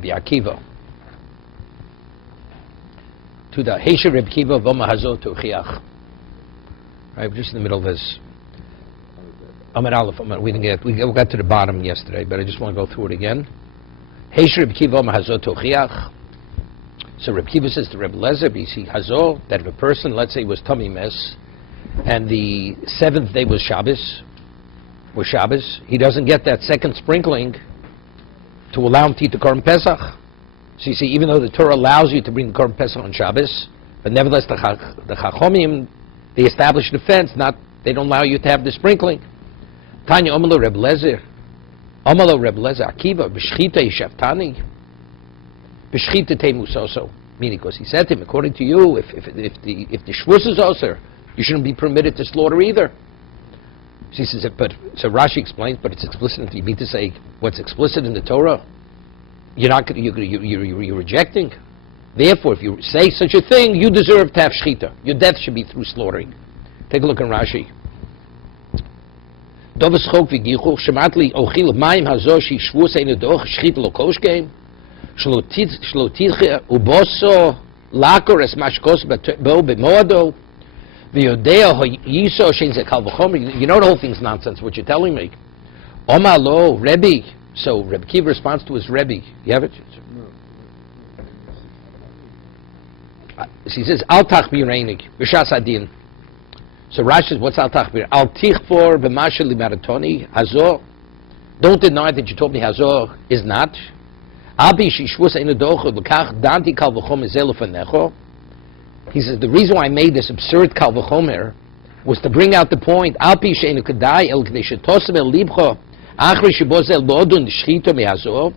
Rabbi Akiva. To the Heisha Rabbi Akiva Voma Hazot Tuchiach. Right, we're just in the middle of this. Amar Aleph, we got to the bottom yesterday, but I just want to go through it again. Heisha Rabbi Akiva Voma Hazot Tuchiach. So Rabbi Akiva says to Rabbi Lezer, you see Hazot, that if a person, let's say, was tummy mess, and the seventh day was Shabbos, he doesn't get that second sprinkling to allow him to eat the Korban Pesach. So you see, even though the Torah allows you to bring the Korban Pesach on Shabbos, but nevertheless the Chachomim, they establish the fence, they don't allow you to have the sprinkling. Tanya Omalo Reb Lezer, Akiva, B'shchita Yishavtani, B'shchita Temus also. Meaning, because he said to him, according to you, if the Shvus is also, you shouldn't be permitted to slaughter either. She says, so Rashi explains, but it's explicit. You mean to say what's explicit in the Torah, you're rejecting. Therefore, if you say such a thing, you deserve to have shchita. Your death should be through slaughtering. Take a look in Rashi. You know the whole thing's nonsense, what you're telling me. Omar lo, Rebbe. So Rebbe Kiva responds to his Rebbe. You have it? He says, Al tachbir einig, b'shas adin. So Rashi says, what's al tachbir? Al tichfor b'masha limaratoni, hazor. Don't deny that you told me hazor is not. Al bi shishvus einu docho, l'kach danti kal v'chom ezel ufanecho. He says, the reason why I made this absurd Kal V'chomer was to bring out the point, Alpi she'enu kedai el k'dei shetosem el libcho, achri shebozel lo'odun shchito me'azor,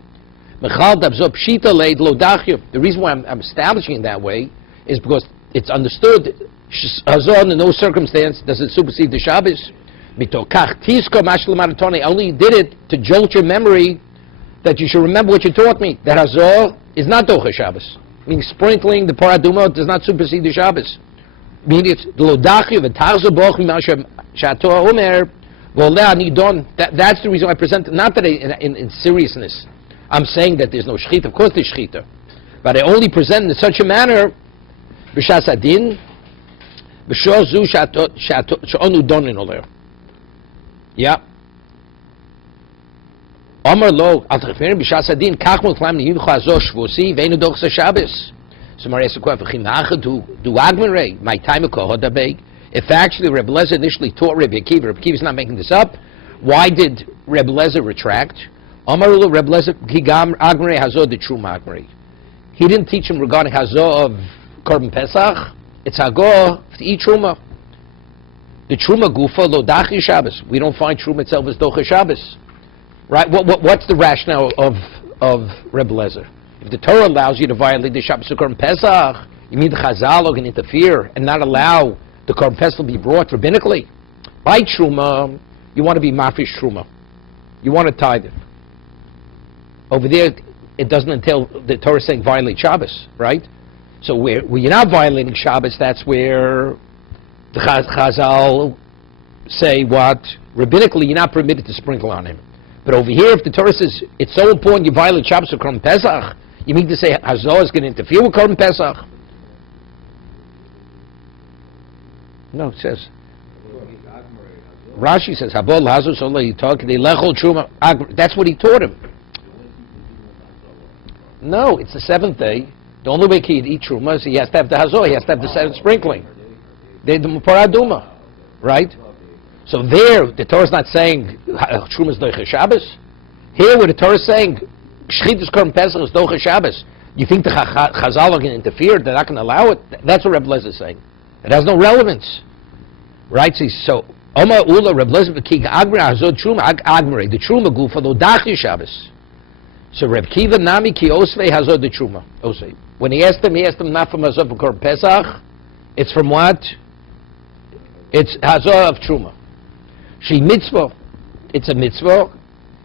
mechal dabzo pshita leid lo dachyo. The reason why I'm establishing it that way is because it's understood, Hazor under no circumstance does it supersede the Shabbos. Mitokach tisko mashal maratoni. I only did it to jolt your memory that you should remember what you taught me, that Hazor is not Docha Shabbos. Meaning sprinkling the paraduma does not supersede the Shabbos. Meaning it's l'odachyu v'tarzu boch m'masha shatoa omer v'oleh nidon. That's the reason I present. Not that in seriousness, I'm saying that there's no shechita. Of course there's shechita, but I only present in such a manner b'shas adin b'shor zu she'onu donin oler. Yeah. Amar lo al tchferin b'shas adin kach muklam niyim chazor shvusi ve'enu dochsa Shabbos. So Maria Sekua v'chim hacha du agmerei my time kohodabeg. If actually Rebbe Lezer initially taught Rebbe Akiva is not making this up, why did Rebbe Lezer retract? Amar lo Rebbe Lezer kigam agmerei hazor de truma agmerei. He didn't teach him regarding hazor of Korban Pesach. It's hagor to eat truma. The truma gufa lo dachi Shabbos. We don't find truma itself as docha Shabbos. Right? What's the rationale of Rebbe Lezer? If the Torah allows you to violate the Shabbos of Korban Pesach, you mean the Chazal can interfere and not allow the Korban Pesach to be brought rabbinically? By Truma, you want to be mafish Truma. You want to tithe it. Over there, it doesn't entail the Torah saying violate Shabbos, right? So where you're not violating Shabbos, that's where the Chazal say what? Rabbinically, you're not permitted to sprinkle on him. But over here, if the Torah says it's so important you violate Shabbos of Korban Pesach, you mean to say Hazor is going to interfere with Korban Pesach? No, it says. Rashi says, Habol Hazor Sola Yitok they lechol Truma. That's what he taught him. No, it's the seventh day. The only way he can eat Truma is he has to have the Hazor, he has to have the seventh sprinkling. The Paraduma, right? So there, the Torah is not saying Truma is Docha Shabbos. Here, where the Torah is saying Shchitas Korban Pesach is Docha Shabbos, you think the Chazal are going to interfere? They're not going to allow it? That's what Reb Lezer is saying. It has no relevance, right? So, Oma Ula Reb Lezer v'Kiga Agmere Hazod Truma Agmere the Truma Gufa Lo Dachi Shabbos. So Reb Kiva Nami Ki Osvei Hazod the Truma. Osvei. When he asked him not from Hazod for Korban Pesach. It's from what? It's Hazod of Truma. She mitzvah, it's a mitzvah.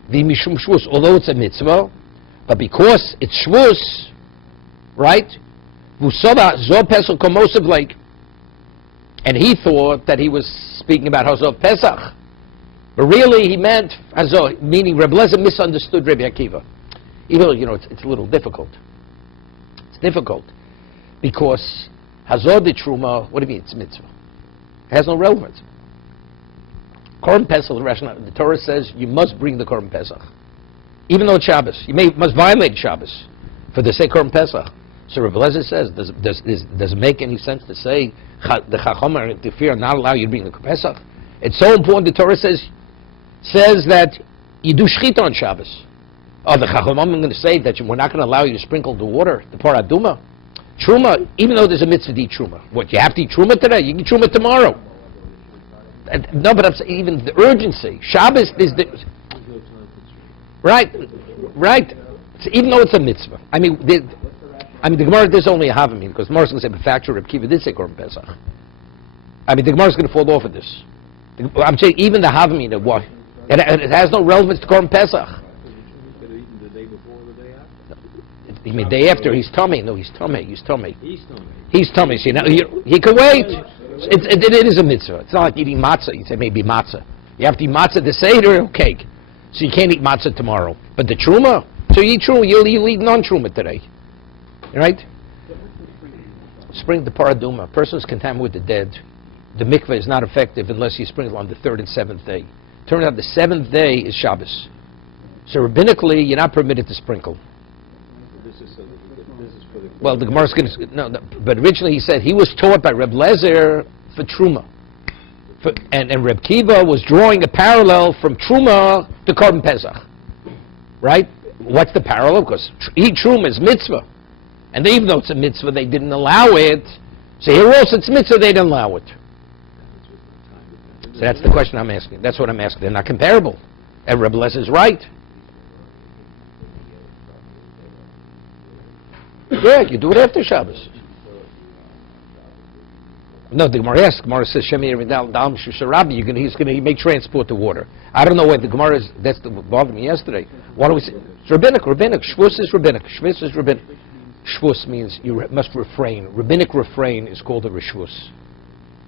The mishum shvus, although it's a mitzvah, but because it's shvus, right? V'usova zor pesach komosiv like, and he thought that he was speaking about Hazor Pesach, but really he meant Hazor, meaning Reb Lezer misunderstood Rabbi Akiva. Even though, it's a little difficult. It's difficult because Hazor de Truma, what do you mean it's mitzvah? It has no relevance. Korban Pesach, the Torah says you must bring the Korban Pesach. Even though it's Shabbos. You must violate Shabbos for the sake of Korban Pesach. So Rabbi Lezer says, does it make any sense to say the Chacham interfere and not allow you to bring the Korban Pesach? It's so important the Torah says that you do Shechita on Shabbos. Oh, the Chacham are going to say that we're not going to allow you to sprinkle the water, the Parah Aduma. Truma, even though there's a mitzvah to eat Truma. What, you have to eat Truma today? You can eat Truma tomorrow. No, but I'm saying even the urgency. Shabbos is the... Right. So even though it's a mitzvah. I mean, the Gemara, there's only a Havamim, because the Gemara is going to say, "Factor Reb Kiva did say Korban Pesach." I mean, the Gemara is going to fall off of this. I'm saying even the Havamim, what? It has no relevance to Korban Pesach. You mean day after? He's tummy. No, he's tummy. He's tummy. See, now he can wait. It is a mitzvah. It's not like eating matzah. You say maybe matzah. You have to eat matzah the Seder or cake. So you can't eat matzah tomorrow. But the truma, so you eat truma. You'll eat non-truma today, right? Spring the paraduma. A person is contaminated with the dead. The mikveh is not effective unless you sprinkle on the 3rd and 7th day. Turns out the 7th day is Shabbos. So rabbinically, you're not permitted to sprinkle. Well, the Gemara is going to... No, but originally he said he was taught by Reb Lezer for Truma. And Reb Kiva was drawing a parallel from Truma to Korban Pesach. Right? What's the parallel? Because eat Truma is mitzvah. And even though it's a mitzvah, they didn't allow it. So here also it's mitzvah, they didn't allow it. So that's the question I'm asking. That's what I'm asking. They're not comparable. And Reb Lezer is right. Yeah, you do it after Shabbos. No, the Gemara asks. Gemara says, "Shemi Eridal Dal Shusarabi." He may transport the water. I don't know what the Gemara is. That's what bothered me yesterday. Why do we say it's rabbinic? Shvus is rabbinic. Shvus is rabbinic. Shvus means you must refrain. Rabbinic refrain is called a rishvus.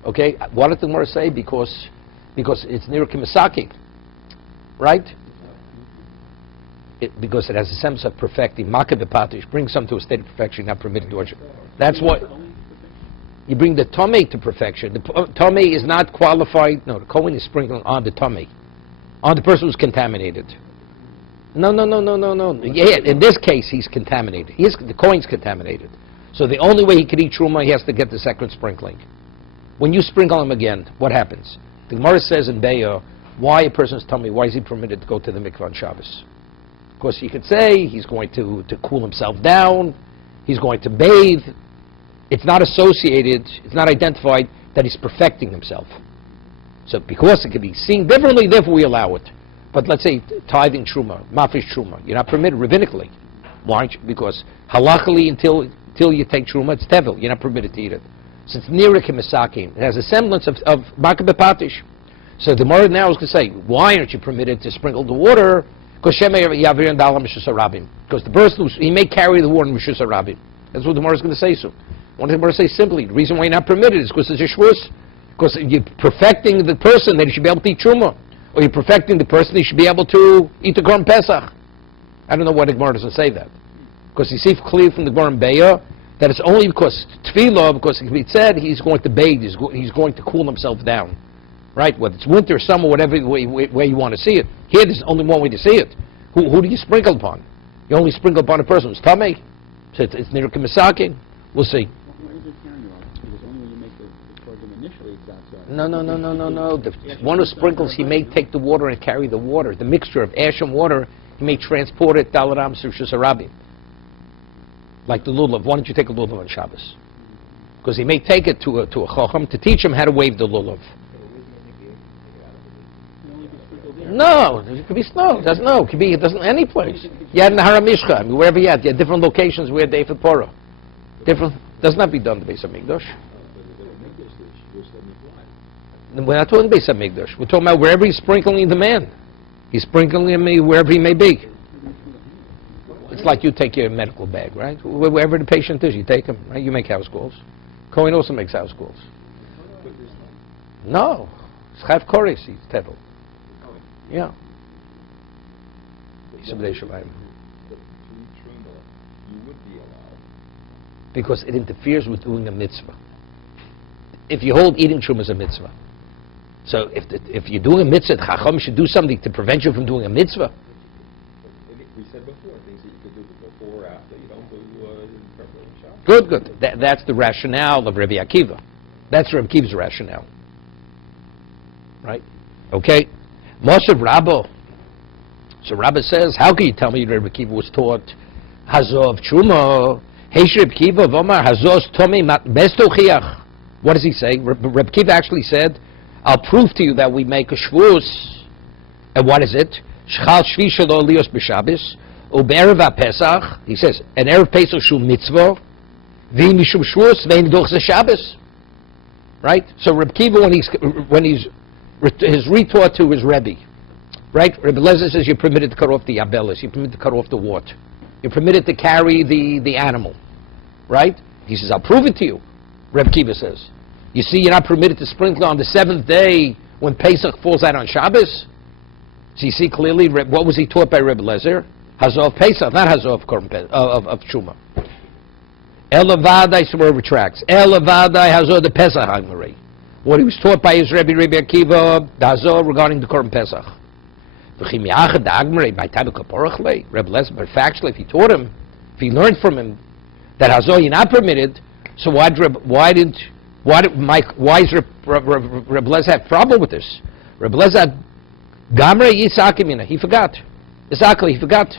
Okay, why did the Gemara say? Because it's near Kimisaki, right? Because it has a sense of perfecting. Makah bepatish, bring something to a state of perfection, not permitted to worship. That's what you bring the tummy to perfection. The tummy is not qualified. No, the Kohen is sprinkling on the tummy, on the person who's contaminated. No. Yeah, in this case, he's contaminated. The Kohen's contaminated. So the only way he can eat truma, he has to get the second sprinkling. When you sprinkle him again, what happens? The Gemara says in Be'ah, why a person's tummy, why is he permitted to go to the mikvah on Shabbos? Of course, you could say he's going to cool himself down, he's going to bathe. It's not associated, it's not identified that he's perfecting himself. So because it can be seen differently, therefore we allow it. But let's say tithing truma, mafish truma, you're not permitted rabbinically. Why aren't you? Because halachically until you take truma, it's tevil, you're not permitted to eat it. So it's nearer kimasakin. It has a semblance of makah bepatish. So the Gemara now is going to say, why aren't you permitted to sprinkle the water? Because the person he may carry the water in Rishus HaRabim. That's what the Gemara is going to say soon. One of the Gemara say simply, the reason why you're not permitted is because it's a shvus. Because you're perfecting the person that he should be able to eat truma, or you're perfecting the person he should be able to eat the Korban Pesach. I don't know why the Gemara doesn't say that. Because you see clearly from the Gemara in Be'ah that it's only because tefillah, because it can be said he's going to bathe, he's going to cool himself down. Right? Whether it's winter, summer, whatever way you want to see it. Here, there's only one way to see it. Who do you sprinkle upon? You only sprinkle upon a person who's tummy. So it's near Kimisaki. We'll see. No. The one who sprinkles, he may take the water and carry the water. The mixture of ash and water, he may transport it dalaram Rishus HaRabim. Like the lulav. Why don't you take a lulav on Shabbos? Because he may take it to a chacham to teach him how to wave the lulav. No, it could be snow. It doesn't know. It could be. It doesn't any place. You had in the Haramishcha, I mean, wherever you had different locations where they for Torah. Different. Does not be done in the Beis Hamikdash. We're not talking Beis Hamikdash. We're talking about wherever he's sprinkling the man. He's sprinkling him wherever he may be. It's like you take your medical bag, right? Wherever the patient is, you take him. Right? You make house calls. Cohen also makes house calls. No, it's Chav Koris. He's Tevel. Yeah. because it interferes with doing a mitzvah. If you hold eating truma as a mitzvah, so if you're doing a mitzvah, the Chacham should do something to prevent you from doing a mitzvah. We said before, things that you could do before or after, you don't do in preparation. Good. That's the rationale of Rabbi Akiva. That's Rabbi Akiva's rationale. Right? Okay? Moshe Rabbo. So Rabbi says, how can you tell me Rabbi Akiva was taught Hazov Truma? Heish Rabbi Akiva v'omar Hazos Tomi Bestochiach. What does he say? Rabbi Akiva actually said, I'll prove to you that we make a shvus. And what is it? Shchal shvi shelo lios b'Shabbos u'be'erev ha'Pesach. He says, an erev Pesach shu mitzvah v'im mishum shvus v'im doch ze Shabbos. Right? So Rabbi Akiva, when he's his retort to his Rebbe, right? Rabbi Lezer says you're permitted to cut off the abelis, you're permitted to cut off the wart, you're permitted to carry the animal, right? He says, I'll prove it to you. Rabbi Akiva says, you see, you're not permitted to sprinkle on the seventh day when Pesach falls out on Shabbos. So you see clearly, what was he taught by Rabbi Lezer? Hazor of Pesach, not Hazor of Truma. Elavadai, somewhere retracts. Elavadai Hazor the Pesach Hagmari. What he was taught by his Rabbi Akiva, the Hazor regarding the Korban Pesach. Rabbi Lezer, but factually, if he taught him, if he learned from him that Hazor you're not permitted, so why does Rabbi Lezer have problem with this? Rabbi Lezer, Gamre Yisakimina, he forgot. Exactly, he forgot.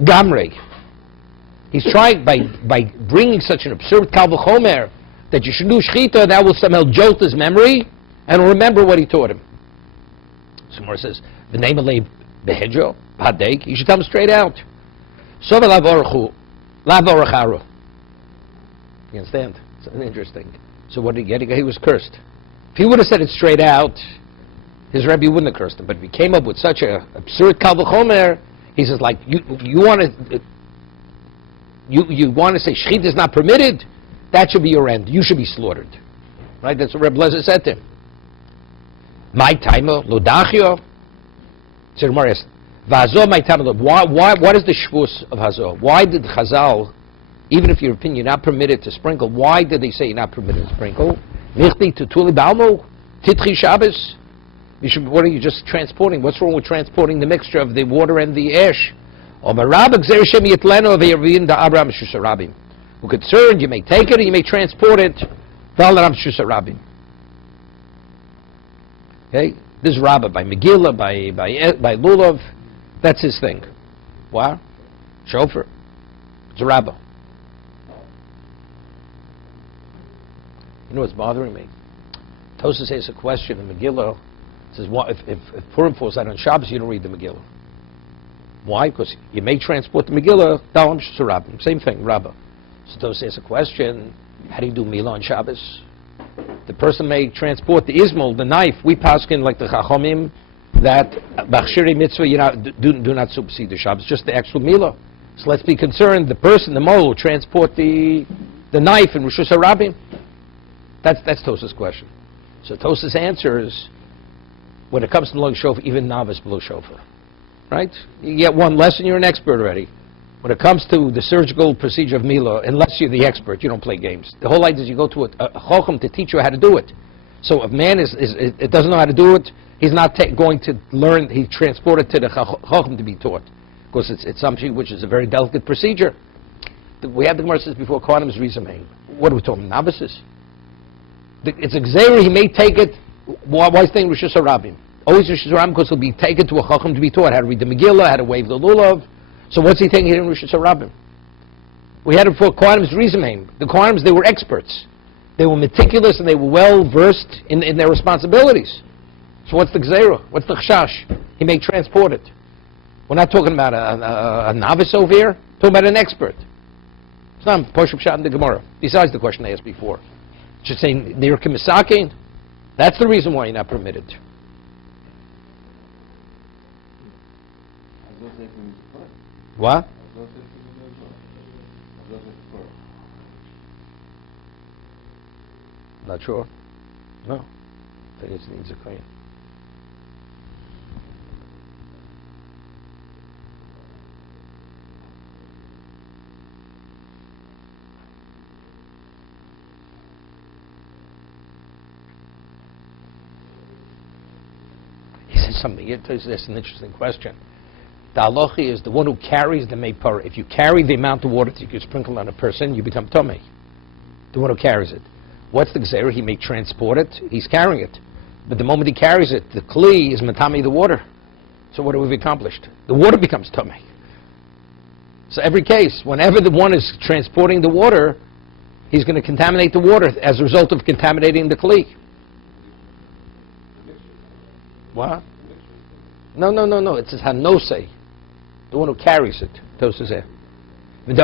Gamre. He's trying by bringing such an absurd kal v'chomer that you should do shchita, that will somehow jolt his memory and remember what he taught him. Somewhere says, the name of behedro, hadek, you should tell him straight out. So you understand? It's interesting. So what did he get? He was cursed. If he would have said it straight out, his Rebbe wouldn't have cursed him. But if he came up with such an absurd kal v'chomer, he says, like, you want to say shchita is not permitted? That should be your end. You should be slaughtered. Right? That's what Rebbe Lezer said to him. My timer, lodachio. So Gemara asks, V'azor my timer. What is the shvus of Hazor? Why did Chazal, even if your opinion you're not permitted to sprinkle, why did they say you're not permitted to sprinkle? Nichti tutuli balmo, titchi Shabbos. What are you just transporting? What's wrong with transporting the mixture of the water and the ash? Who concerned, you may take it and you may transport it. Okay, this is Rabbah by Megillah, by Lulav. That's his thing. What? Shofar. It's a Rabbah. You know what's bothering me? Tosas asks a question in Megillah. It says, if Purim falls out on Shabbos, you don't read the Megillah. Why? Because you may transport the Megillah, Dalam Shusarabim. Same thing, Rabbah. So Tosas asks a question, how do you do Milah on Shabbos? The person may transport the Ismail, the knife. We paskin like the Chachomim, that Bachshiri Mitzvah, do not supersede the Shabbos, just the actual Milah. So let's be concerned, the person, the Mol, will transport the knife in Rosh Hashanah. That's Tosas' question. So Tosas' answer is, when it comes to blowing shofar, even novice blow shofar. Right? You get one lesson, you're an expert already. When it comes to the surgical procedure of Milah, unless you're the expert, you don't play games. The whole idea is you go to a chochem to teach you how to do it. So if man doesn't know how to do it, he's not going to learn, he's transported to the chochem to be taught. Because it's something which is a very delicate procedure. We had the Gemara says before, Kohanim is Rizamim. What are we talking, novices? It's a gzeira, he may take it. Why is saying Rosh Hashanah? Always Rosh Hashanah because he'll be taken to a chacham to be taught how to read the Megillah, how to wave the lulav. So what's he thinking here in Rosh Hashanah? We had it for Kohanim's Rizamim. The Kohanims, they were experts. They were meticulous and they were well versed in their responsibilities. So what's the gzeira? What's the chashash? He may transport it. We're not talking about a novice over here. We're talking about an expert. It's not Poshup Shat in the Gemara. Besides the question I asked before. Just saying, near Kimisakin, that's the reason why you're not permitted. What? Not sure. No. I think it needs a clean. something. That's an interesting question. The halacha is the one who carries the mei parah. If you carry the amount of water that you could sprinkle on a person, you become tomei. The one who carries it. What's the gzeira? He may transport it. He's carrying it. But the moment he carries it, the kli is matami the water. So what have we accomplished? The water becomes tomei. So every case, whenever the one is transporting the water, he's going to contaminate the water as a result of contaminating the kli. What? No. It says hanose, the one who carries it. Tosa says. He's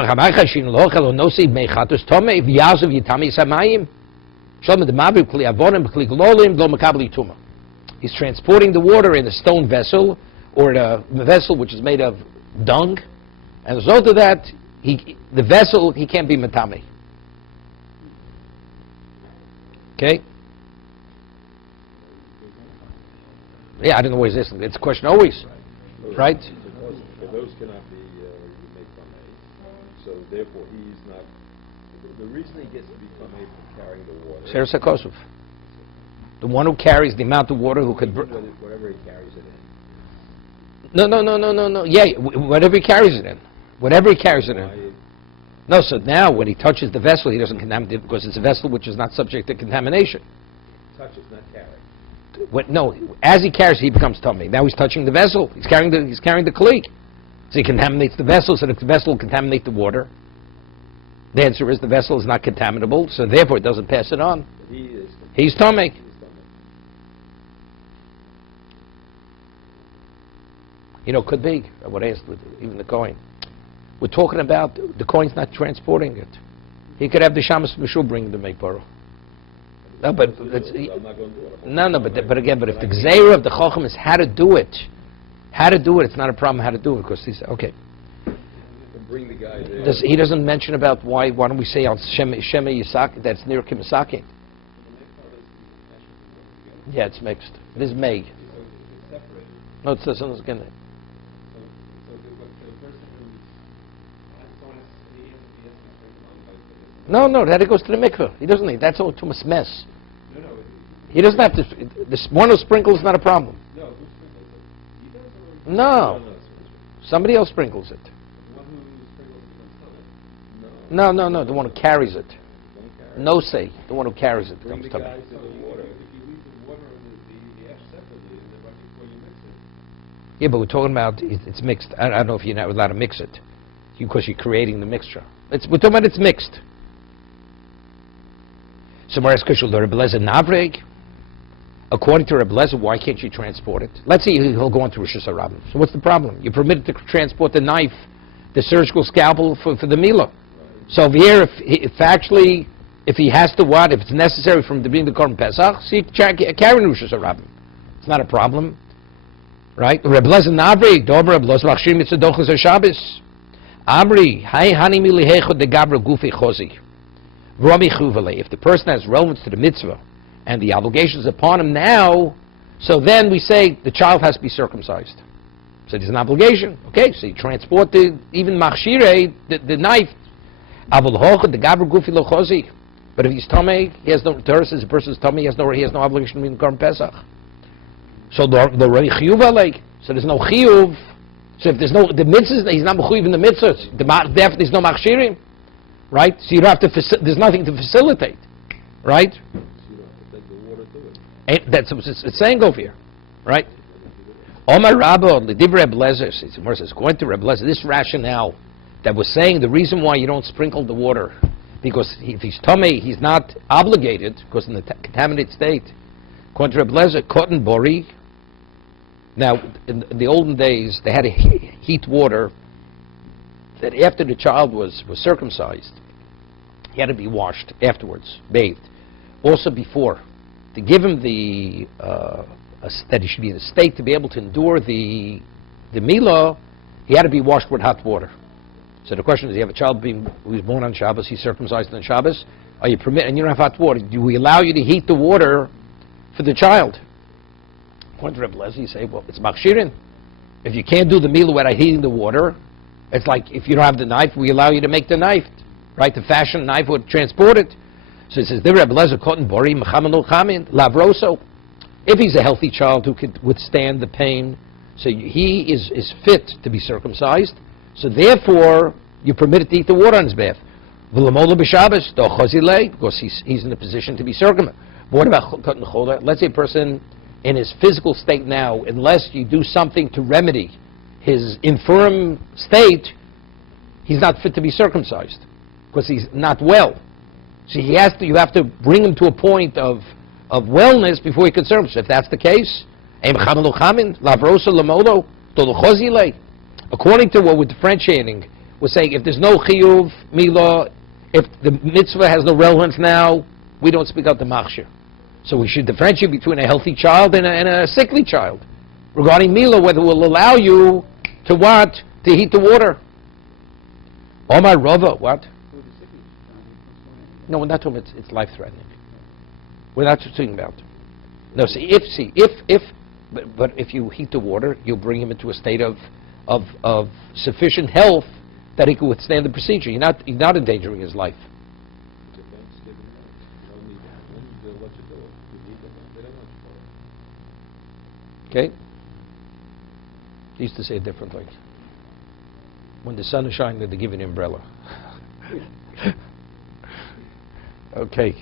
transporting the water in a stone vessel or in a vessel which is made of dung. As a result of that, the vessel, he can't be matami. Okay? Yeah, I don't know where it's a question always. Right? Those cannot be made from so therefore he's not, the reason he gets to become able to carry the water. Ser Sakosov. The one who carries the amount of water who could... Whatever he carries it in. No. Yeah, whatever he carries it in. Whatever he carries it in. No, so now when he touches the vessel, he doesn't contaminate it because it's a vessel which is not subject to contamination. Touches, not carry. No, as he carries, he becomes tummy. Now he's touching the vessel. He's carrying the kli. So he contaminates the vessel, so the vessel will contaminate the water. The answer is the vessel is not contaminable, so therefore it doesn't pass it on. He's tummy. Could be. I would ask even the coin. We're talking about the coin's not transporting it. He could have the shamas mishul bring the meiparo. No, but but if the gzeira of the chacham is how to do it, it's not a problem how to do it because he's okay. Bring the guy there. He doesn't mention about why don't we say on Shema Yisak that's near Kimisaki? Yeah, it's mixed. It is May. No, it says it's going to. No, that it goes to the mikveh. He doesn't need. That's all too much mess. He doesn't have to. This one who sprinkles is not a problem. No, who sprinkles it? He does or no. Somebody else sprinkles it. The one who sprinkles it No. The one who carries it. No say. The one who carries it Bring comes the to guys me. to the water. If you leave the water and the ash separately, then right before you mix it. Yeah, but we're talking about it's mixed. I don't know if you're not allowed to mix it because you're creating the mixture. We're talking about it's mixed. So Navreg, according to Rabbi Lezer, why can't you transport it? Let's say he'll go on to Rosh Hashanah. So what's the problem? You're permitted to transport the knife, the surgical scalpel for the milah. So over here, if he has to if it's necessary for him to bring the korban pesach, so he can carry Rosh Hashanah. It's not a problem, right? Rabbi Lezer Navreg, Dober Rabbi Lezer Machshir Mitzadochas HaShabbos. Amri, Hai Hani Milihecho de Gabra Gufi Chosi. If the person has relevance to the mitzvah and the obligations upon him now, so then we say the child has to be circumcised. So there's an obligation. Okay, so you transport even machshire, the knife. But if he's tamei, he has no. Torah says a person's tamei, he has no obligation to be in Korban Pesach. So the chiyuv alei. So there's no chiyuv. So if there's no the mitzvahs, he's not mechuyev in the mitzvahs. Therefore, there's no machshirim. Right? So you don't have to, there's nothing to facilitate. Right? So you don't have to take the water to it. That's what it's saying over here. Right? Omar Rabba, L'div Reb Lezer, says, going to Reb Lezer, this rationale that was saying the reason why you don't sprinkle the water, because if he's tummy, he's not obligated, because in the contaminated state, according to Reb Lezer, cotton bori. Now, in the olden days, they had to heat water that after the child was circumcised, he had to be washed afterwards, bathed. Also before, to give him that he should be in a state to be able to endure the milah, he had to be washed with hot water. So the question is, you have a child who was born on Shabbos, he's circumcised on Shabbos, are you permitted, and you don't have hot water, do we allow you to heat the water for the child? According to Rebbe Lezer, you say, well, it's machshirin. If you can't do the milah without heating the water, it's like if you don't have the knife, we allow you to make the knife, right? To fashion a knife or transport it. So it says, "The Rebbe Lezer cotton bori mechamanul chamin lavroso." If he's a healthy child who could withstand the pain, so he is fit to be circumcised, so therefore you're permitted to eat the water on his bath. Because he's in a position to be circumcised. But what about, let's say a person in his physical state now, unless you do something to remedy his infirm state, he's not fit to be circumcised because he's not well. So you have to bring him to a point of wellness before he can circumcise. If that's the case, according to what we're differentiating, we're saying if there's no chiyuv, milah, if the mitzvah has no relevance now, we don't speak out the machshir. So we should differentiate between a healthy child and a sickly child. Regarding milah, whether it will allow you to what? To heat the water. Omar Rava, what? No, we're not talking about it's life-threatening. We're not talking about. No, but if you heat the water, you'll bring him into a state of sufficient health that he can withstand the procedure. You're not endangering his life. Okay? He used to say it differently. When the sun is shining, they give an umbrella. Okay.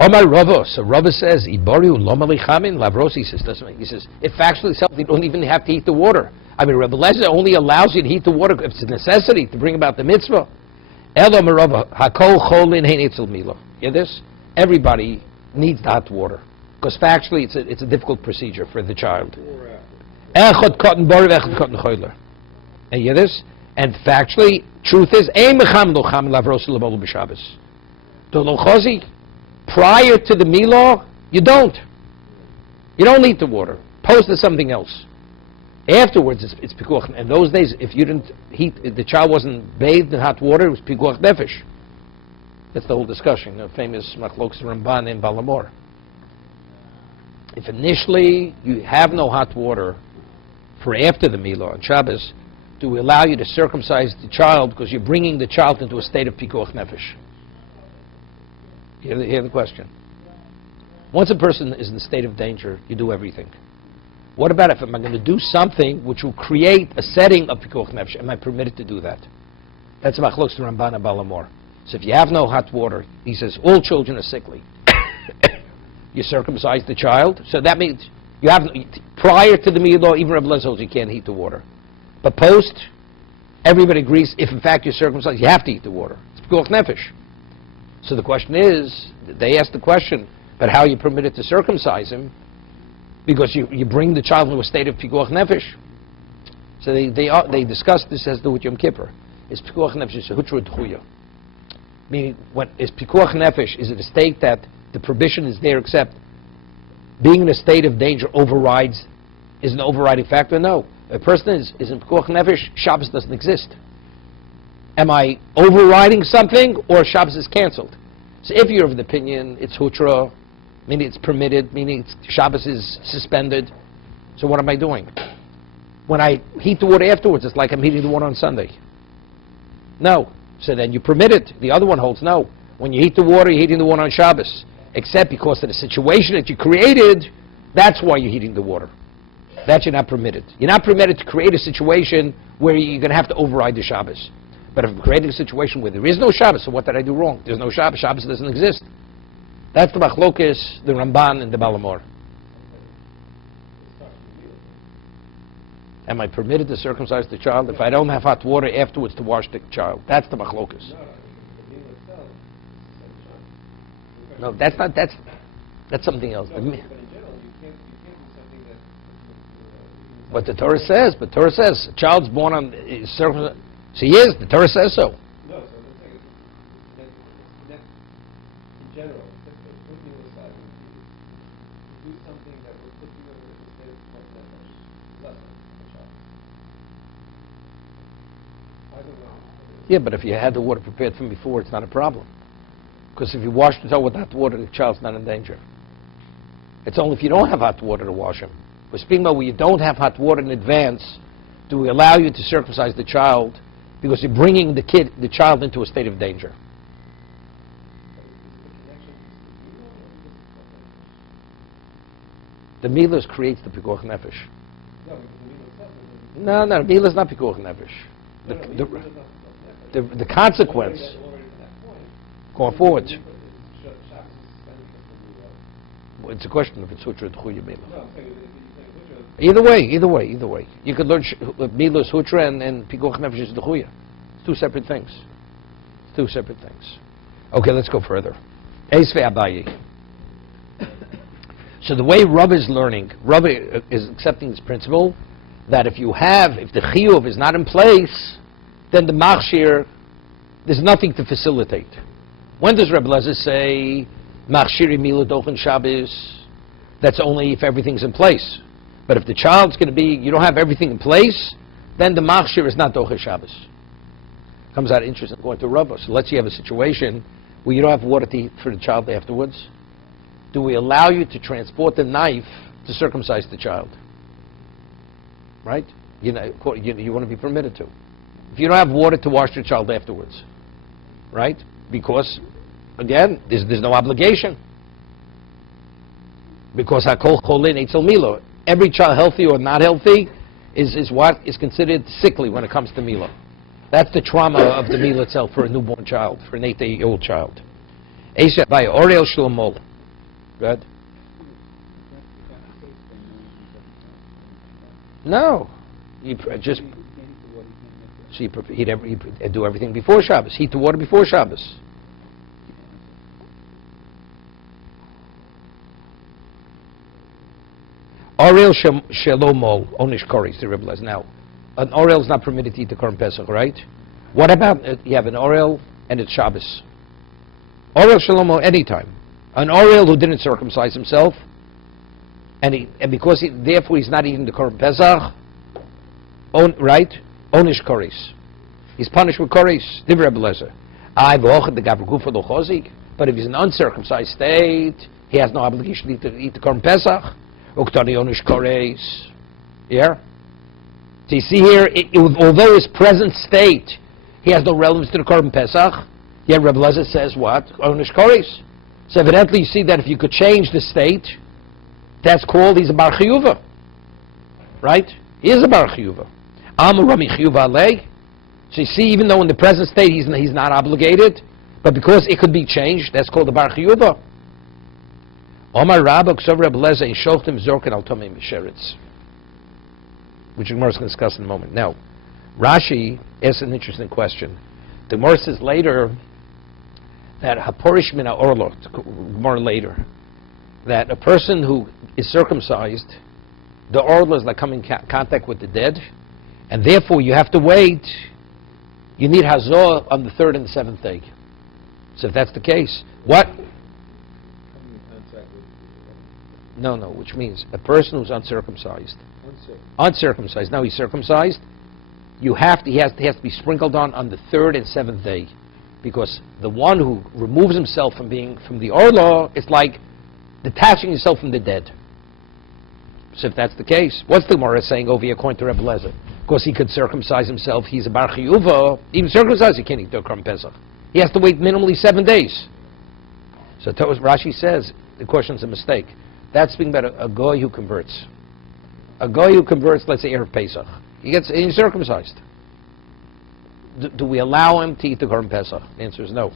Omar Rava. So Rava says, Ibariu lomali chamin lavrosi says, doesn't make. He says, if factually something, you don't even have to heat the water. I mean, Rabbi Lezer only allows you to heat the water if it's a necessity to bring about the mitzvah. Elo Merava hakol cholin hein itzel mila. Hear this? Everybody needs the hot water because factually it's a difficult procedure for the child. Echad cotton boriv, echad cotton choiler. And hear this? And factually, truth is, ein mecham lo cham lavrosi lemolu b'Shabbos. Prior to the milah, you don't. You don't need the water. Post is something else. Afterwards, it's pikuach. In those days, if you didn't heat, if the child wasn't bathed in hot water, it was pikuach nefesh. That's the whole discussion. The famous Machlokes Ramban in Balamor. If initially you have no hot water for after the milah on Shabbos, do we allow you to circumcise the child because you're bringing the child into a state of pikuach nefesh? Hear the question. Once a person is in a state of danger, you do everything. What about if I'm going to do something which will create a setting of pikuach nefesh? Am I permitted to do that? That's Machlokes Ramban and Balamor. So if you have no hot water, he says all children are sickly. You circumcise the child, so that means you have prior to the milah, even Rabbi Lezer you can't heat the water. But post, everybody agrees. If in fact you're circumcised, you have to heat the water. It's pikuach nefesh. So the question is, they ask the question, but how are you permitted to circumcise him? Because you bring the child into a state of pikuach nefesh. So they discuss this as do with Yom Kippur. Is pikuach nefesh a hutra d'chuya? Meaning, what is pikuach nefesh? Is it a state that the prohibition is there, except being in a state of danger is an overriding factor? No. A person is in pikuach nefesh, Shabbos doesn't exist. Am I overriding something, or Shabbos is canceled? So if you're of the opinion it's hutra, meaning it's permitted, meaning Shabbos is suspended, so what am I doing? When I heat the water afterwards, it's like I'm heating the water on Sunday. No. So then you permit it. The other one holds no. When you heat the water, you're heating the water on Shabbos. Except because of the situation that you created, that's why you're heating the water. That you're not permitted. You're not permitted to create a situation where you're going to have to override the Shabbos. But if I'm creating a situation where there is no Shabbos, so what did I do wrong? There's no Shabbos. Shabbos doesn't exist. That's the Machlokes, the Ramban, and the Balamor. Am I permitted to circumcise the child if I don't have hot water afterwards to wash the child? That's the Machlokes. No, that's not. That's something else. But the Torah says. But Torah says, a child's born on circumcised. So he is. The Torah says so. No, so I'm saying that in general, if putting you aside, do something that will put you in a state of nefesh, less than a child. I don't know. Yeah, but if you had the water prepared from before, it's not a problem. Because if you wash the child with hot water, the child's not in danger. It's only if you don't have hot water to wash him. We're speaking about where you don't have hot water in advance, do we allow you to circumcise the child because you're bringing the child into a state of danger. The milas creates the pikuach nefesh. No, because the meal itself isn't. No, milas is not pikuach nefesh. No, The, meal the, is not nefesh. the consequence Already to that point. going forward. Shabbos is suspended from the It's a question if it's hutra or d'chuya milah. No, I'm saying if you say hutra. Either way. You could learn milah is hutra and pikuach nefesh is d'chuya. It's two separate things. Okay, let's go further. Eis ve'abayi. So the way Rav is learning, Rav is accepting this principle that if the chiyuv is not in place, then the machshir, there's nothing to facilitate. When does Rabbi Lezer say machshiri milah dochen Shabbos? That's only if everything's in place. But if the child's going to be, you don't have everything in place, then the machshir is not dochen Shabbos. Comes out interesting going to Rav. So let's say you have a situation where you don't have water to eat for the child afterwards. Do we allow you to transport the knife to circumcise the child? Right? You want to be permitted to. If you don't have water to wash your child afterwards, right? Because, again, there's no obligation. Because hakol cholin eitzel milo. Every child, healthy or not healthy, is what is considered sickly when it comes to milo. That's the trauma of the milo itself for a newborn child, for an 8-day-old child. Eisha by Oriel Shlomol. Good. No, he'd do everything before Shabbos. Heat the water before Shabbos. Oriel Shalomol Onish Koris, the Rebbe. Now, an Oriel is not permitted to eat the Korban Pesach, right? What about you have an Oriel and it's Shabbos? Oriel Shalomol anytime. An Oriel who didn't circumcise himself, and because therefore he's not eating the Korban Pesach, right? Onish Koris. He's punished with Koris. Divrei Rebbe Lezer. But if he's in an uncircumcised state, he has no obligation to eat the Korban Pesach. Uktani Onish Koris. Yeah? So you see here, although his present state, he has no relevance to the Korban Pesach, yet Rebbe Lezer says what? Onish Koris. So evidently you see that if you could change the state, that's called, he's a bar chiyuva. Right? He is a bar chiyuva. Rami chiyuva alei. So you see, even though in the present state he's not obligated, but because it could be changed, that's called a bar chiyuva. Omar Rabba Ksav Rebbe Lezer in Shochtim Zorken al Tomei Misheretz, which the Gemara is going to discuss in a moment. Now, Rashi asks an interesting question. The Gemara says later that haporish mina orlot, more later, that a person who is circumcised, the orla is like coming in contact with the dead, and therefore you have to wait. You need hazor on the 3rd and the 7th day. So if that's the case, what? Coming in contact with No, which means a person who's uncircumcised. Now he's circumcised. He has to be sprinkled on the 3rd and 7th day. Because the one who removes himself from the orla is like detaching himself from the dead. So if that's the case, what's the Gemara saying over here according to Rebbe Lezer? Because he could circumcise himself, he's a bar chiyuva. Even circumcised, he can't eat the Korban Pesach. He has to wait minimally 7 days. So Rashi says the question's a mistake. That's speaking about a goy who converts. A goy who converts, let's say Erev Pesach, he's circumcised. Do we allow him to eat the Korban Pesach? The answer is no.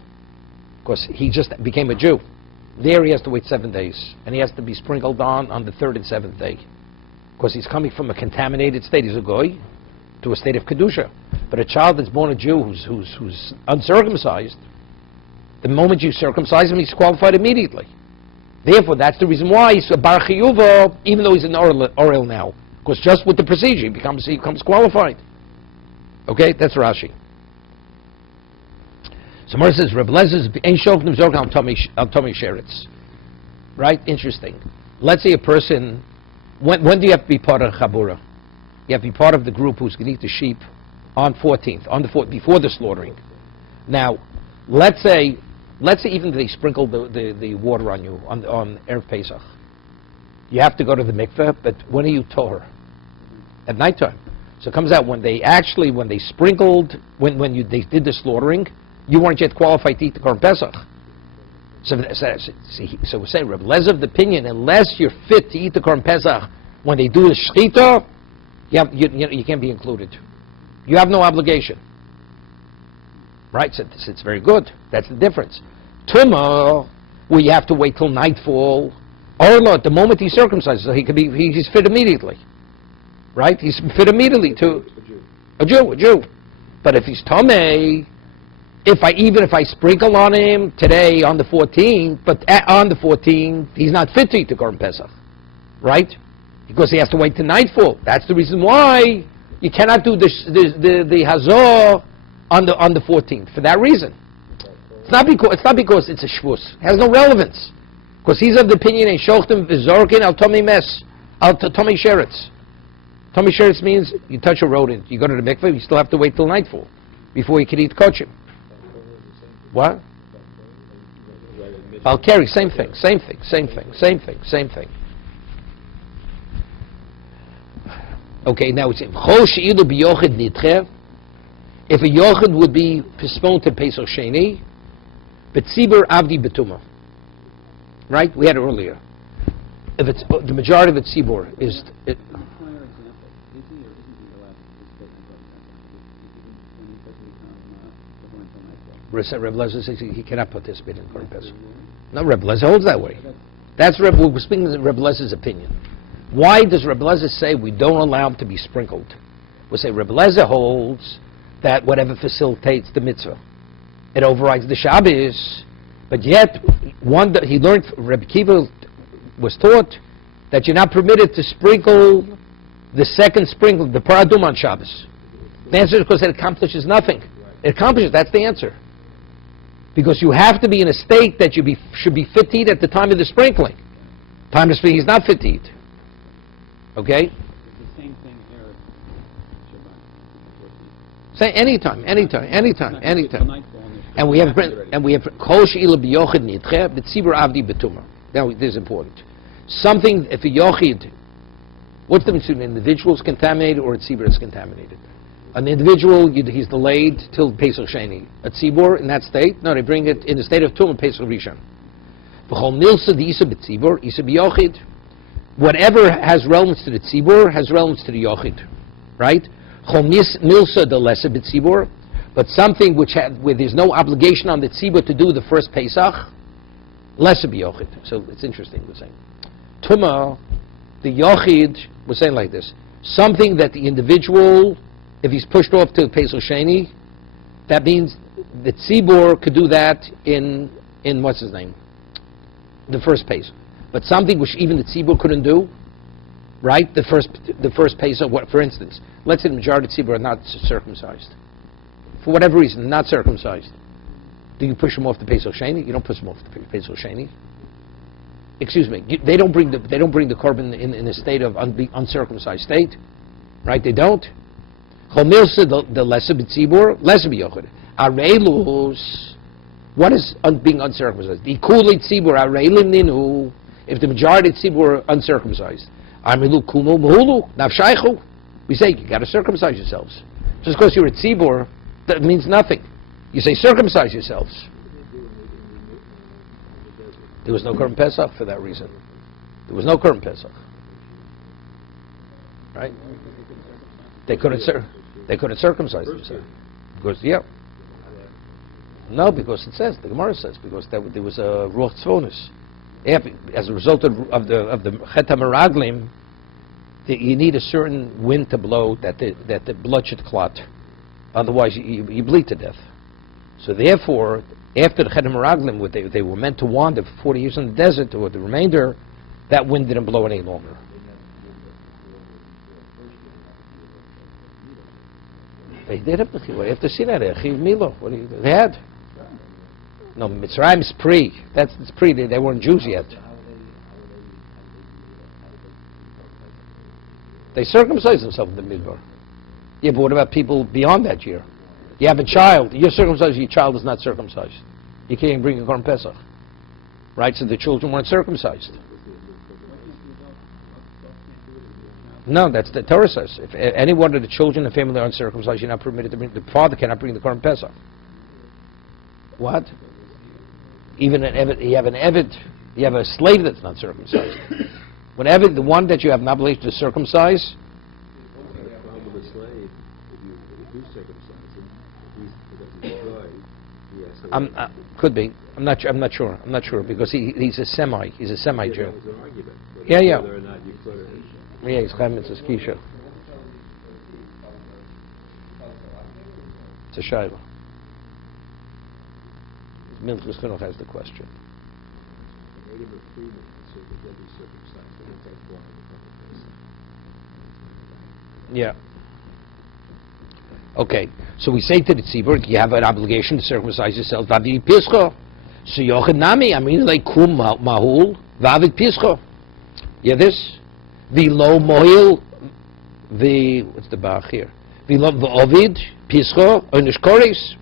Because he just became a Jew. There he has to wait 7 days. And he has to be sprinkled on the 3rd and 7th day. Because he's coming from a contaminated state, he's a goy, to a state of Kedusha. But a child that's born a Jew who's uncircumcised, the moment you circumcise him, he's qualified immediately. Therefore, that's the reason why he's a bar chiyuva, even though he's an orel now. Because just with the procedure, he becomes qualified. Okay, that's Rashi. So Mara says, Rebbe Lezer's ein shofnim zork al tomei sheretz. Right? Interesting. Let's say a person, when do you have to be part of Chabura? You have to be part of the group who's going to eat the sheep on 14th, before the slaughtering. Now, let's say even they sprinkle the water on you on Erev Pesach. You have to go to the mikveh, but when are you toher? At nighttime. So it comes out when they sprinkled, they did the slaughtering, you weren't yet qualified to eat the Korban Pesach. So we say Reb Lezev's opinion, unless you're fit to eat the Korban Pesach when they do the shechita, you can't be included. You have no obligation. Right? So it's very good. That's the difference. Tumah, where you have to wait till nightfall, or no, at the moment he's circumcised, so he's fit immediately. Right? He's fit immediately to a Jew. But if he's Tomei, even if I sprinkle on him today on the 14th, but on the 14th, he's not fit to eat the Korban Pesach. Right? Because he has to wait till nightfall. That's the reason why you cannot do the Hazor on the 14th. For that reason. It's not because it's a shvus. It has no relevance. Because he's of the opinion in Shochtim V'Zorkin al Tomi Mes, al Tomi Sheretz. Tomi Sheretz means you touch a rodent, you go to the mikveh, you still have to wait till nightfall before you can eat kochim. What? I'll carry, same thing. Okay, now it's if a yochid would be postponed to Pesach Sheni, but tzibur avdi betuma. Right? We had it earlier. If it's the majority of its tzibur is Reb Lezer says he cannot participate in Korban Pesach. No, Reb Lezer holds that way. We're speaking of Reb Lezer's opinion. Why does Reb Lezer say we don't allow him to be sprinkled? We say Reb Lezer holds that whatever facilitates the mitzvah, it overrides the Shabbos. But yet, he learned. Rabbi Kiva was taught that you're not permitted to sprinkle the second sprinkle, the paradum on Shabbos. The answer is because it accomplishes nothing. It accomplishes. That's the answer. Because you have to be in a state that you should be fit to eat at the time of the sprinkling. Time of sprinkling, he's not fit to eat. Okay? The same thing here. Say anytime. And we have kol she'ila b'yochid nidche b'tzibur avdi b'tumah. Now this is important. Something, if a yochid, what's the difference between an individual is contaminated or a tzibur is contaminated? An individual, he's delayed till Pesach Sheni. A tzibur in that state, no, they bring it in the state of tumah Pesach Rishon. V'chol nilsa d'isa b'tzibur, isa b'yochid. Whatever has relevance to the tzibur has relevance to the yochid, right? Chol nilsa de lesa b'tzibur. But something where there's no obligation on the tzibur to do the first Pesach, less be yochid. So it's interesting, we're saying. Tumah, the yochid, we're saying like this. Something that the individual, if he's pushed off to Pesach Sheni, that means the tzibur could do that in what's his name? The first Pesach. But something which even the tzibur couldn't do, right? The first Pesach, for instance, let's say the majority of the tzibur are not circumcised. For whatever reason, not circumcised. Do you push them off to Pesach Sheni? You don't push them off to Pesach Sheni. Excuse me. They don't bring the korban in a state of uncircumcised state, right? They don't. Chomilsa the lesser b'tzibur, lesser b'yochid. Arelus. What is being uncircumcised? The kulei tzibur arelim ninu. If the majority of tzibur are uncircumcised, armilu kumu mahulu nafshaychu. We say you got to circumcise yourselves. Just because you're a tzibur, that means nothing. You say circumcise yourselves. There was no Korban Pesach for that reason. There was no Korban Pesach, right? They couldn't circumcise themselves because no, because it says the Gemara says because there was a ruach tzvonis. As a result of the chet hameraglim, you need a certain wind to blow that the blood should clot. Otherwise, you bleed to death. So therefore, after the Chet HaMeraglim, they were meant to wander for 40 years in the desert, or the remainder, that wind didn't blow any longer. They did have after Sinai, Chiv Milo. What do you? They had. No, Mitzrayim is pre. It's pre. They weren't Jews yet. They circumcised themselves in the Midbar. Yeah, but what about people beyond that year? You have a child, you're circumcised, your child is not circumcised. You can't bring a Korban Pesach. Right? So the children weren't circumcised. No, that's the Torah says. If any one of the children in the family are uncircumcised, you're not permitted to bring, the father cannot bring the Korban Pesach. What? even an eved, you have a slave that's not circumcised. Whenever the one that you have an obligation to circumcise, The problem with a slave, if you do circumcise him, because he's dry, he has to... could be. I'm not sure. I'm not sure because he's a semi. He's a semi-Jew. That was an argument. Yeah. Whether or not you could... Yeah, he's Chaim Mitzvah Kisha. It's a shayla. Milchus Chinuch has the question. Made him a freeman, so that they'll be circumcised. They don't take one in the Yeah. Okay, so we say to the tzibur, you have an obligation to circumcise yourself. Vavi pischo. So yochid nami, I mean like kum mahul, vavi pischo. Yeah, this. V'lo mohil, what's the bach here? V'lo v'ovid, pischo, onish koris.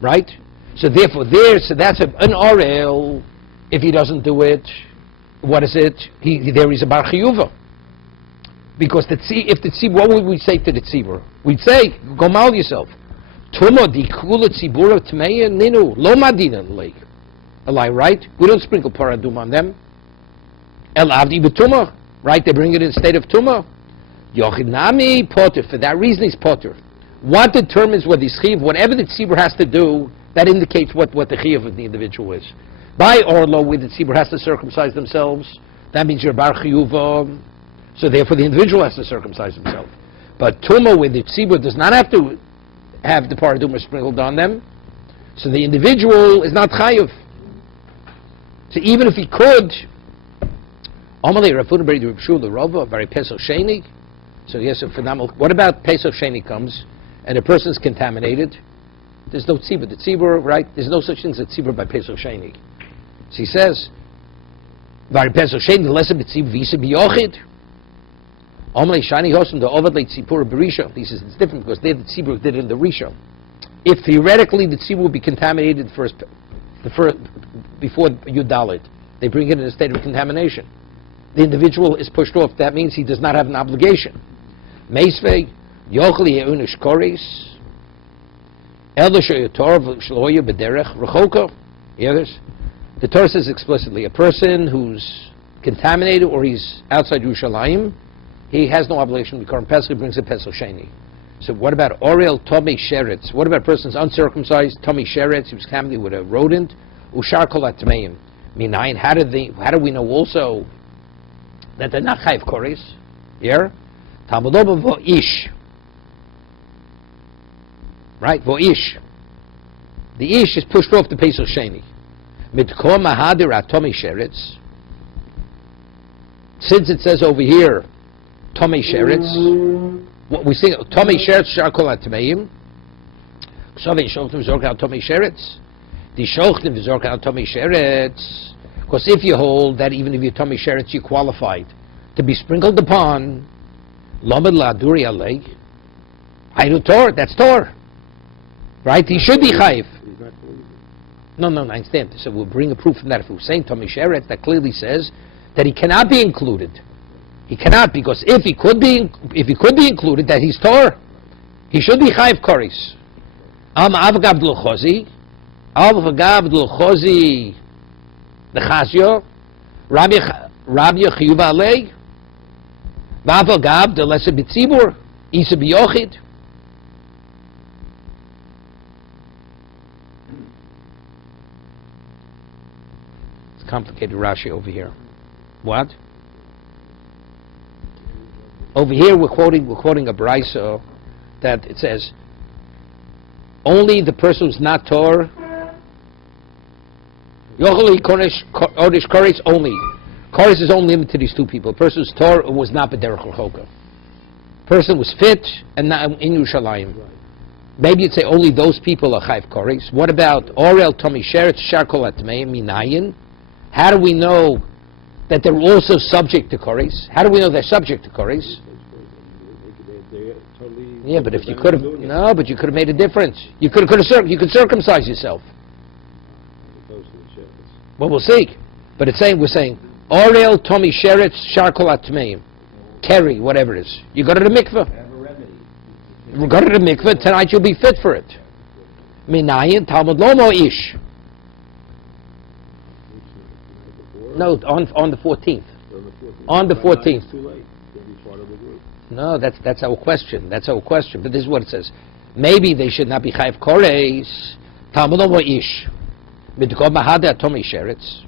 Right? So therefore that's an orel. If he doesn't do it, what is it? There is a bar chiyuva. Because if the tzibur, what would we say to the tzibur? We'd say, go mal yourself. Tuma di kula tzibura tmeya ninu lo madina lake. Alai, right? We don't sprinkle paradum on them. El avdi betuma, right? They bring it in state of tuma. Yochinami potter. For that reason, he's potter. What determines what the chiv? Whatever the tzibur has to do, that indicates what the chiv of the individual is. By orlo, where the tzibur has to circumcise themselves, that means you're bar chiyuva. So therefore the individual has to circumcise himself. But Tuma, where the tzibur does not have to have the paraduma sprinkled on them, so the individual is not chayiv. So even if he could, Amalei Rafuna Beri Ribshu the Rava, very Pesach Sheni. So yes, a phenomenal. What about Pesach Sheni comes and a person is contaminated? There's no tzibur. The tzibur, right? There's no such thing as a tzibur by Pesach Sheni. So he says, very Pesach Sheni, the lesser b'tzibur visa b'yochid. He says it's different because they the tzibur did it in the Rishon. If theoretically the tzibur would be contaminated before Yudalit, they bring it in a state of contamination. The individual is pushed off. That means he does not have an obligation. Meisvei yochli yeunish koris shloya b'derech rechoka. The Torah says explicitly a person who's contaminated or he's outside Yerushalayim, he has no obligation to become Pesach. He brings a Pesach Sheni. So what about Oriel Tomei Sheretz? What about a person's uncircumcised Tomei Sheretz? He was contaminated with a rodent. Ushar Kol HaTameim. Minayin. How do we know also that they're not Chayiv Koris? Here, Talmud Vo'ish. Right, Vo'ish. The Ish is pushed off the Pesach Sheni. Mitkom Mahadir Tomei Sheretz. Since it says over here, Tomei Sheretz. What we say, Tomei Sheretz Shar Kol HaTameim. Ksovei Shochtim V'Zorka Al Tomei Sheretz. The Shochtim V'Zorka Al Tomei Sheretz. Because if you hold that even if you're Tomei Sheretz, you're qualified to be sprinkled upon, Lamed La'aduri Alei. Haydu Tor, that's Tor. Right? He should be Chayiv. No, I understand. So we'll bring a proof from that. If we're saying Tomei Sheretz, that clearly says that he cannot be included. He cannot, because if he could be included, that he's Tor. He should be Chayiv Koris. Avgav D'L'Chozi, the Chazio, Rabbi Chiyuva Alei, V'Avgav D'Lesa B'Tzibur, Isa B'Yochid. It's complicated Rashi over here. What? Over here we're quoting a brisa that it says only the person who's not Tor Yocheli Kodesh Kodesh only. Kodesh is only limited to these two people. The person who's Tor was not B'derech Rechoka. Person was fit and not in Yerushalayim. Maybe you'd say only those people are Chayv Kodesh. What about Orel Tomei Sheretz Shar Kol HaTameim Minayin? How do we know that they're also subject to Kodesh? How do we know they're subject to Kodesh? Yeah, but if you could have but you could have made a difference. You could circumcise yourself. Well, we'll see. But we're saying Orel Tomei Sheretz Shar Kol HaTameim. Kerry, whatever it is. You go to the mikveh. You go to the mikveh, tonight you'll be fit for it. Minayin Talmud Lomo Ish. No, on the 14th. On the 14th. It's too late. They'll be part of the group. No, that's our question. That's our question. But this is what it says. Maybe they should not be chayv koreis. Talmud lo ish. Midkol mahade atomi sheretz.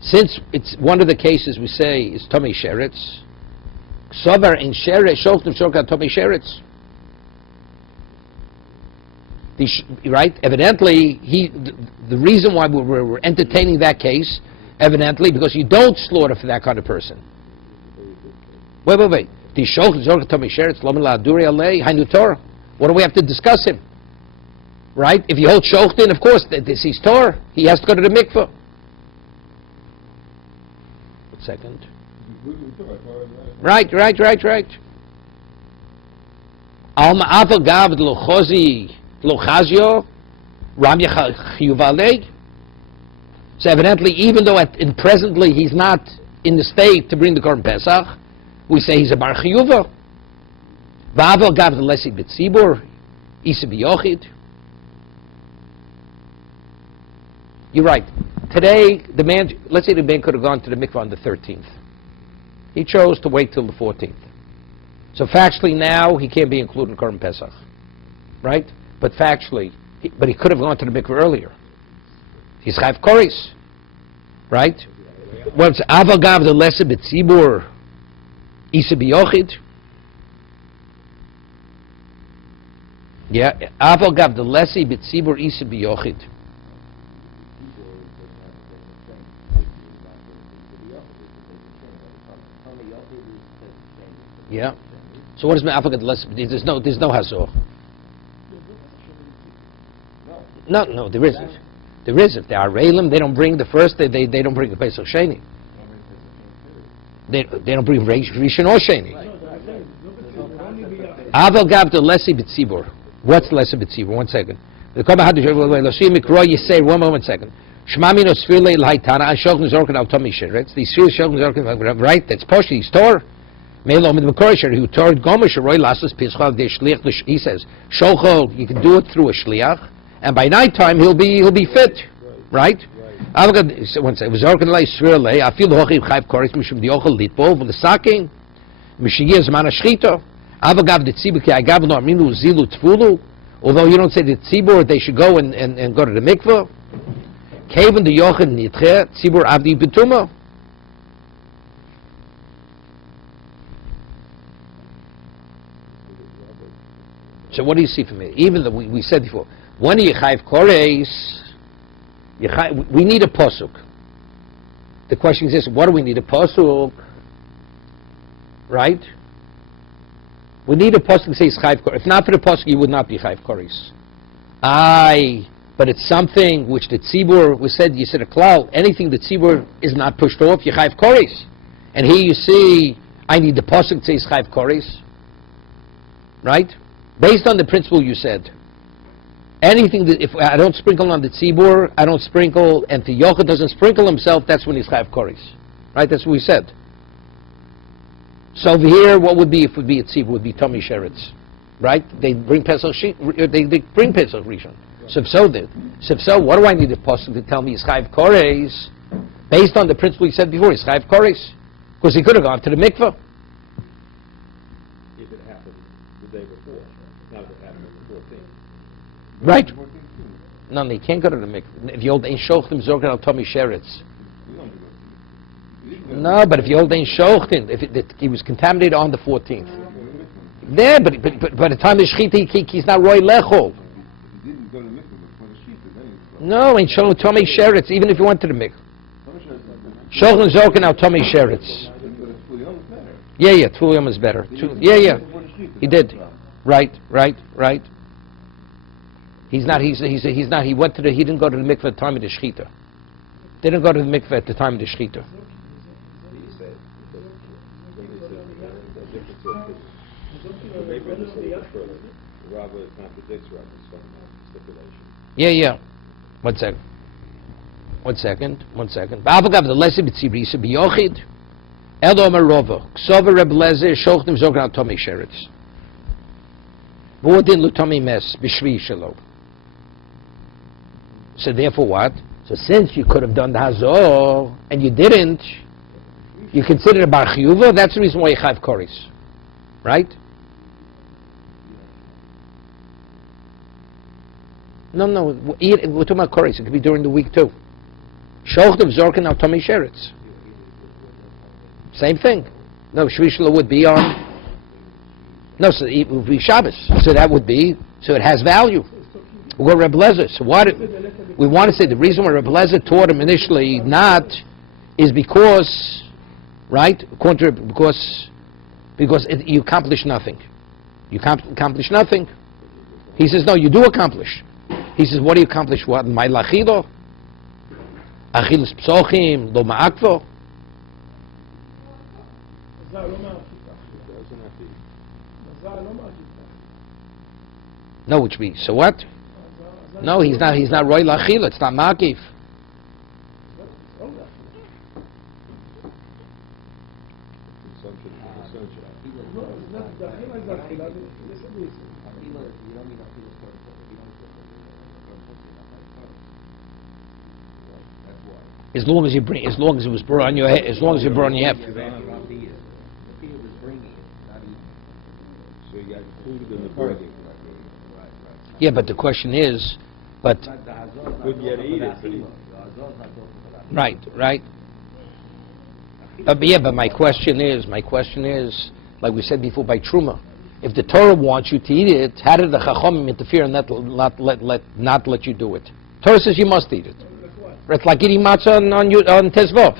Since it's one of the cases we say is tomi sheretz. Sover in sheretz shoftim shorka tomi sheretz. Right? Evidently, the reason why we're entertaining that case, evidently, because you don't slaughter for that kind of person. Wait. What do we have to discuss him? Right? If you hold shochtin, of course, he's Torah. He has to go to the mikveh. 1 second. Right. Alma avagav lochozi lochazio ramya chiyuvalei. So evidently, even though presently he's not in the state to bring the Korban Pesach, we say he's a bar chiyuva. Va'aval gav lesi b'tzibur isa b'yochid. You're right. Today, let's say the man could have gone to the mikvah on the 13th. He chose to wait till the 14th. So factually now, he can't be included in Korban Pesach. Right? But factually, he could have gone to the mikvah earlier. He's chayv koris. Right? What's aval gav the lesser b'tzibur isa b'yochid? Yeah, aval gav the lesser b'tzibur isa b'yochid. Yeah. So what does mean? There's no hazor. No, there isn't. There isn't. They are reilim. They don't bring the first. They don't bring the pesach sheni. They don't bring rishon or sheni. Aval gav the lesi b'tzibur. What's lesi b'tzibur? 1 second. The comment you say 1 moment second. Shmami no sfirle l'haitana ashokn zorken al tomi sheretz. These spheres shokn zorken right. That's posh. He's Torah. Melo mit Mekorisher who told Gomish Roy Lasses Pischav de Shliach. He says Shochol, you can do it through a shliach, and by nighttime he'll be fit, right? Once I was organized Svirle, I feel the Hochiv Chayv Koris Mishum the Ochel Litbo for the Saking, Mishigir Zman Ashchito. Avagav the Tzibur I gave no Aminu Zilu Tfulu. Although you don't say the Tzibur, they should go and go to the mikveh. Kaven the Yochen Nitche Tzibur Avdi Betuma. So what do you see from it? Even though we said before, when you chayv koreis, we need a pasuk. The question is this: what do we need a pasuk? Right? We need a pasuk that says chayv koreis. If not for the pasuk, you would not be chayv koreis. But it's something which the tzibur was said. You said a klal. Anything the tzibur is not pushed off, you chayv koreis. And here you see, I need the pasuk that says chayv koreis. Right? Based on the principle you said, anything that if I don't sprinkle on the tzibur, I don't sprinkle, and the yochid doesn't sprinkle himself, that's when he's chayv koris, right? That's what we said. So over here, what would be if it would be a tzibur? Would be tomi sheretz, right? They bring pesach they bring pesach rishon. So what do I need a pasuk to tell me he's chayv koris? Based on the principle you said before, he's chayv koris, because he could have gone to the mikveh. If it happened the day before. Not if it happened on the 14th. Right. No, he can't go to the mikveh. If you hold ein shochtim zorken al tomi sheretz. No, but if you hold ein shochtim, he was contaminated on the 14th. There, but by the time the shechita, he's not roy lechol. No, ain't shochtim tomi sheretz. Even if you went to the mikveh, shochtim zorken al tomi sheretz. Yeah, Tvul is better. Yeah, he did. Right. He's not. He went to the. He didn't go to the mikveh at the time of the shechita. Didn't go to the mikveh at the time of the shechita. Yeah. 1 second. 1 second. Ba'avagav the lesi b'tzibri isa b'yochid. Elo Marova, Ksover Reb Lezer, Shochtim Zogan Tomi Sheretz. Vodin Lutomi Mes, Bishvi Shalo. So therefore what? So since you could have done the hazor and you didn't, you consider it bar chiyuva. That's the reason why you have koris, right? No, we're talking about koris. It could be during the week too. Shochtav zorken al tomei sheretz. Same thing. No, Shvishla would be on. No, so it would be Shabbos. So that would be. So it has value. We're Reb Lezer. So what we want to say, the reason why Reb Lezer taught him initially not is because, right? Because you accomplish nothing. You accomplish nothing. He says, no, you do accomplish. He says, what do you accomplish? What? My lachido? Achilas psochim, lo ma'akvo? No, which means, so what? No, he's not roy lachila, it's not makif. As long as it was brought on your head, as long as you brought on your head. So you got included in the bringing. Yeah, but the question is, Couldn't yet eat it. right. But my question is, like we said before, by truma, if the Torah wants you to eat it, how did the Chachamim interfere and not let you do it? Torah says you must eat it. It's like eating matzah on Tezvov.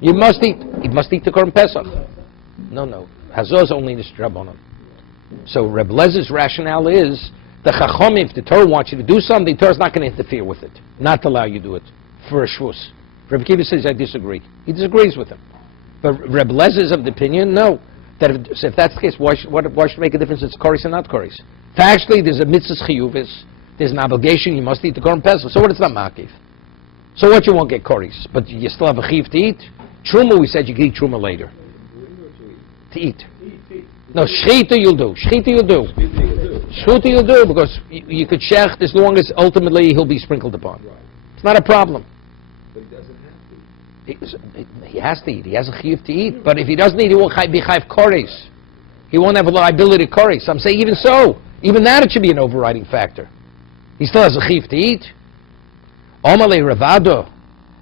You must eat the Korban Pesach. No. Hazor is only in the Rabbanon. So Reb Lezer's rationale is the Chachamim, if the Torah wants you to do something, the Torah's not going to interfere with it, not allow you to do it for a shvus. Reb Kiva says, I disagree. He disagrees with him. But Reb Lezer is of the opinion, no. That if that's the case, why should it make a difference if it's koris or not koris? Factually, there's a mitzvah chiyuvis, there's an obligation, you must eat the Korban Pesach. So what, it's not makiv. So what, you won't get koris, but you still have a chiv to eat? Truma, we said you can eat truma later. To eat. No, shchita you'll do. Shchita you'll do, because you could shech as long as ultimately he'll be sprinkled upon. It's not a problem. But he doesn't have to. He has to eat. He has a chiyuv to eat. But if he doesn't eat, he won't be chayv koris. He won't have a liability to koris. So I'm saying even so, even that it should be an overriding factor. He still has a chiyuv to eat. Omale Ravado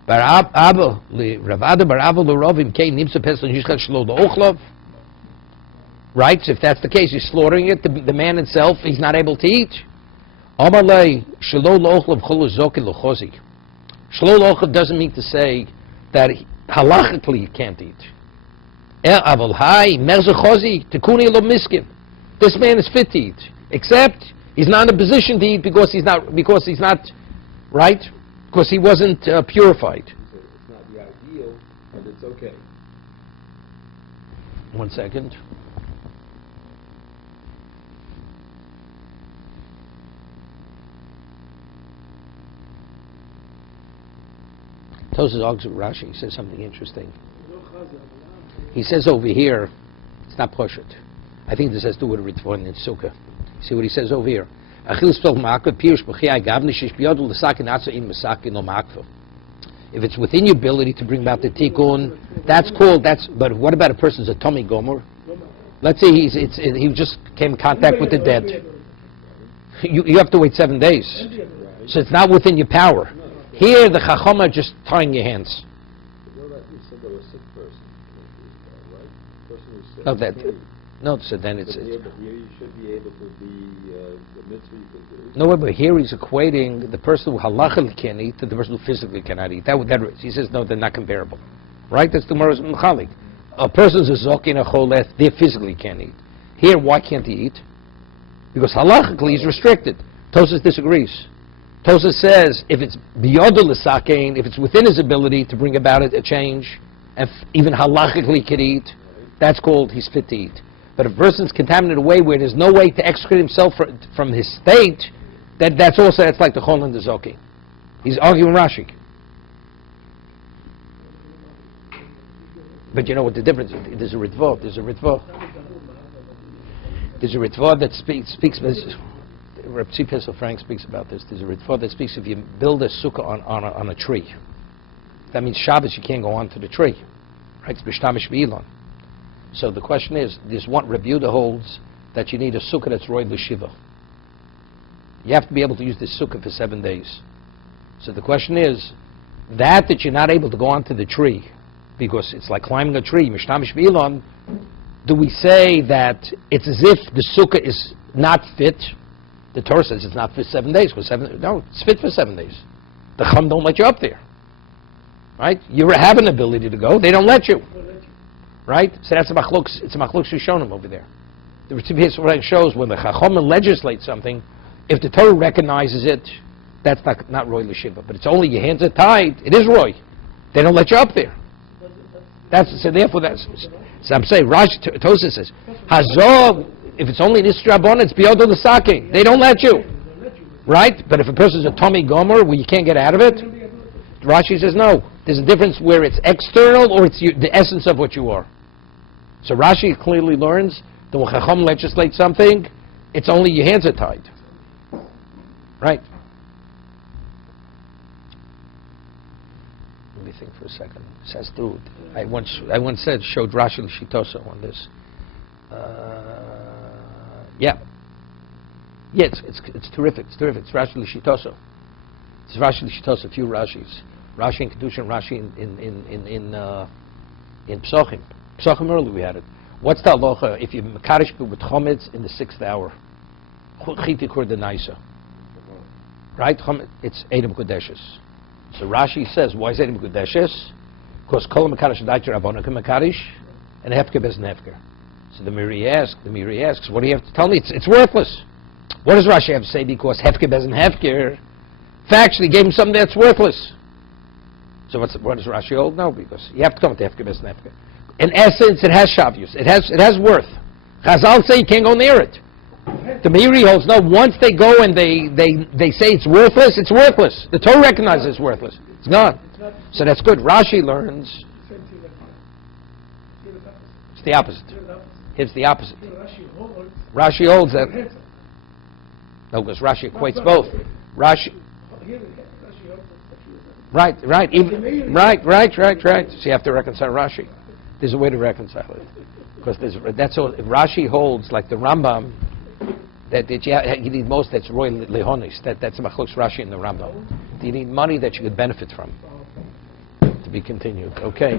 bar Abba Ravado bar Abba l'rovim kei nimsa pesach yishchad shlo l'ochlov. Right? So if that's the case, he's slaughtering it. The man itself, he's not able to eat. Omale shlo l'ochlov cholu zoki l'chozi. Shlo l'ochlov doesn't mean to say that halachically you can't eat. Aval hai merze chozi tekuni lo miskin. This man is fit to eat, except he's not in a position to eat because he's not right. Because he wasn't purified. It's not the ideal, but it's okay. 1 second. Tosas argues with Rashi. He says something interesting. He says over here, it's not Poshet. I think this has to do with Ritvon and Sukkah. See what he says over here. If it's within your ability to bring about the tikkun, but what about a person's a tummy gomer? Let's say he just came in contact with the dead. You have to wait 7 days. So it's not within your power. Here the Chacham are just tying your hands. You said there was a sick person, right? Person who's sick. No, so then it's... But here you should be able to be the mitzvah you can do. No, but here he's equating the person who halachically can't eat to the person who physically cannot eat. He says, no, they're not comparable. Right? That's the Gemara's Mechalik. A person's a zoki and a choleth, they physically can't eat. Here, why can't he eat? Because halachically he's restricted. Tosas disagrees. Tosas says, if it's biyodul l'sakein, if it's within his ability to bring about a change, and even halachically can eat, that's called he's fit to eat. But if a person's contaminated away where there's no way to extricate himself from his state, that's like the chol and the zoki. He's arguing Rashi. But you know what the difference is? There's a ritvah that speaks. Reb Tzvi Frank speaks about this. There's a Ritva that speaks if you build a sukkah on a tree, that means Shabbos you can't go onto the tree. Right? It's b'shtamish b'ilon. So the question is, there's one Reb Yehuda holds that you need a sukkah that's roy l'shiva. You have to be able to use this sukkah for 7 days. So the question is, that you're not able to go onto the tree, because it's like climbing a tree, mishtamish b'ilon, do we say that it's as if the sukkah is not fit? The Torah says it's not fit 7 days. No, it's fit for 7 days. The Chum don't let you up there. Right? You have an ability to go, they don't let you. Right? So that's a machlok, it's a machlok Rishonim over there. The Ritva shows when the Chacham legislate something, if the Torah recognizes it, that's not roy l'shiva. But it's only your hands are tied, it is roy. They don't let you up there. So I'm saying, Tosa says, Hazor, if it's only this Rabban, it's biyod l'sake. They don't let you. Right? But if a person's a Tommy Gomer where you can't get out of it, Rashi says no. There's a difference where it's external or it's the essence of what you are. So Rashi clearly learns that when Chacham legislates something, it's only your hands are tied. Right? Let me think for a second. Says dude. I once showed Rashi L'Shitoso on this. Yeah, it's terrific. It's terrific. It's Rashi L'Shitoso. It's Rashi L'Shitoso. A few Rashis. Rashi in Kedushin, Rashi in Pesachim. Pesachim early we had it. What's the halacha if you mekarish with chometz in the 6th hour? Chiti kur denaisa. Right? It's Edom Kodeshes. So Rashi says, why is Edom Kodeshes? Because kol mekarish daiter avona mekarish and hefker bez nefker. So the Miri asks, what do you have to tell me? It's worthless. What does Rashi have to say? Because hefker bez nefker factually gave him something that's worthless. So what does Rashi hold? No, because you have to come to hefker bez nefker. In essence, it has shavius. It has worth. Chazal say you can't go near it. The Meiri holds no. Once they go and they say it's worthless, it's worthless. The Torah recognizes it's worthless. It's not. So that's good. Rashi learns. It's the opposite. It's the opposite. Rashi holds that. No, because Rashi equates both. Rashi. Right. So you have to reconcile Rashi. There's a way to reconcile it, because that's all. If Rashi holds like the Rambam, that you need most that's roy lehonis. That's machlokes Rashi and the Rambam. You need money that you could benefit from. To be continued. Okay.